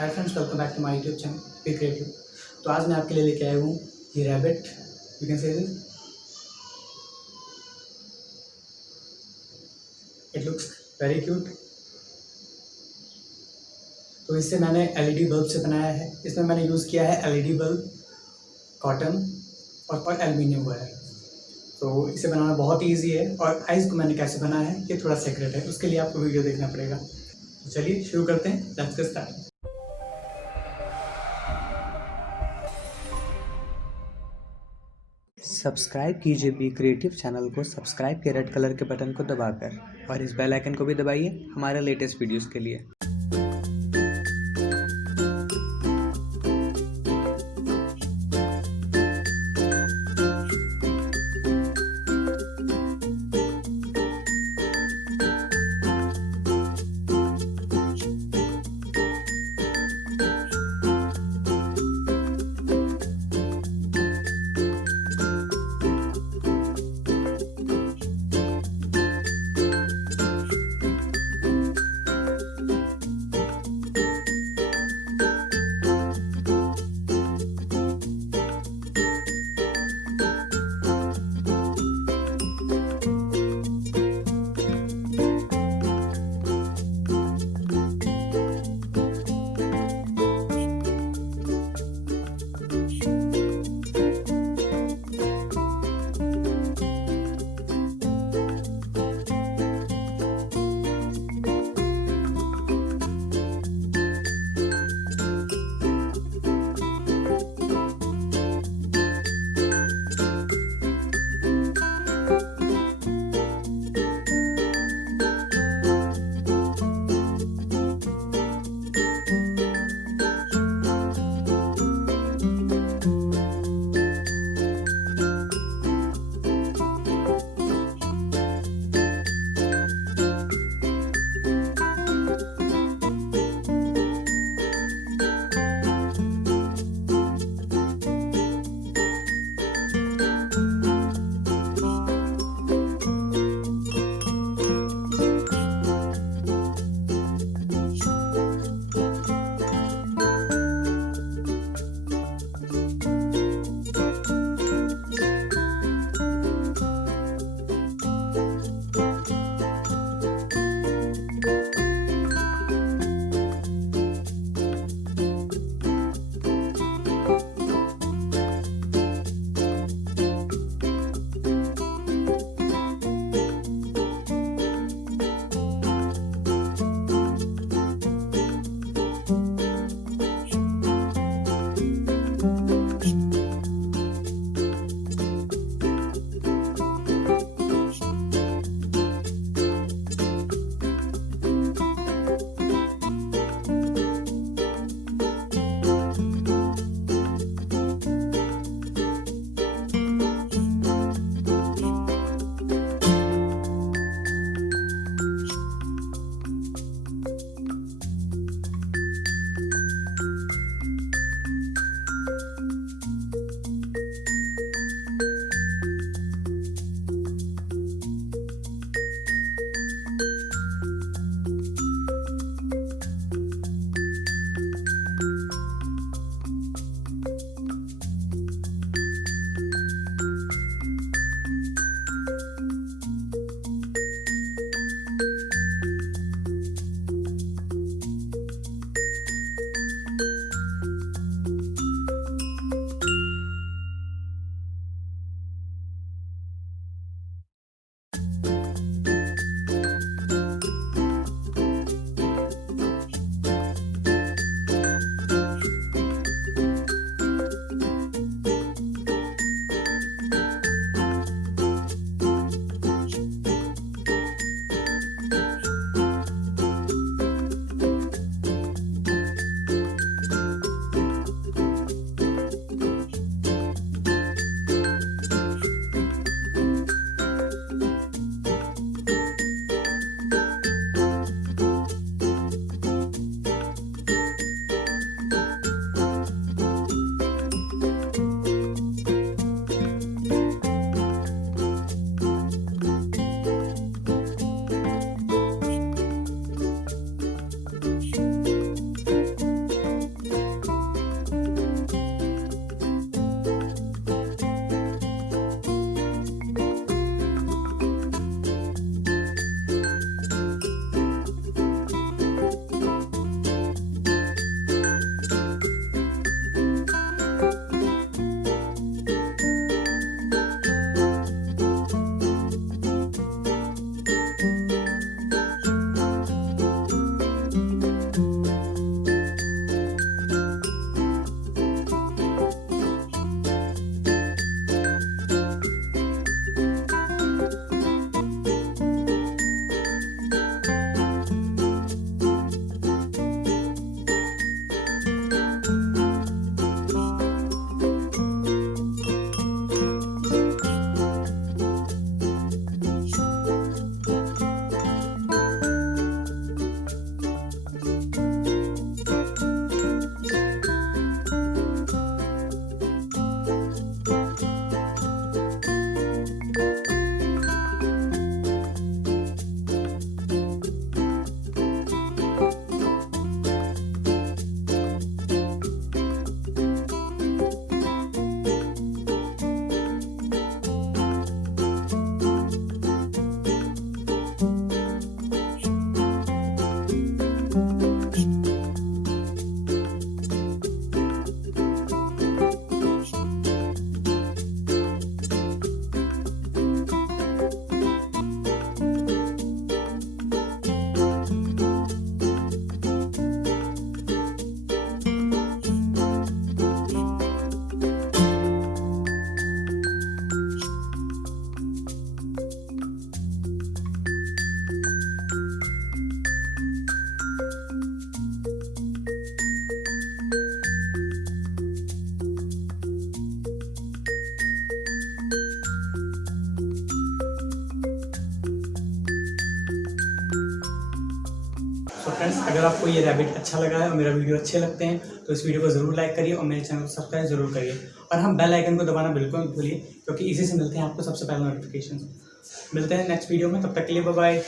Hi friends, welcome back to my YouTube channel be creative. तो आज मैं आपके लिए लेके आया हूँ ये rabbit. You can say this, it looks very cute. तो इससे मैंने एलईडी बल्ब से बनाया है। इसमें मैंने यूज़ किया है एलईडी बल्ब, कॉटन और एल्युमिनियम वायर। तो इसे बनाना बहुत ईजी है। और आइस को मैंने कैसे बनाया है ये थोड़ा सीक्रेट है, उसके लिए आपको वीडियो देखना पड़ेगा। तो चलिए शुरू करते हैं। Let's get start. सब्सक्राइब कीजिए बी क्रिएटिव चैनल को सब्सक्राइब के रेड कलर के बटन को दबाकर और इस बेल आइकन को भी दबाइए हमारे लेटेस्ट वीडियोस के लिए। सो फ्रेंड्स, अगर आपको ये रैबिट अच्छा लगा है और मेरा वीडियो अच्छे लगते हैं तो इस वीडियो को ज़रूर लाइक करिए और मेरे चैनल को सब्सक्राइब ज़रूर करिए, और हम बेल आइकन को दबाना बिल्कुल मत भूलिए, क्योंकि इसी से मिलते हैं आपको सबसे पहले नोटिफिकेशन। मिलते हैं नेक्स्ट वीडियो में, तब तक के लिए बाय बाय।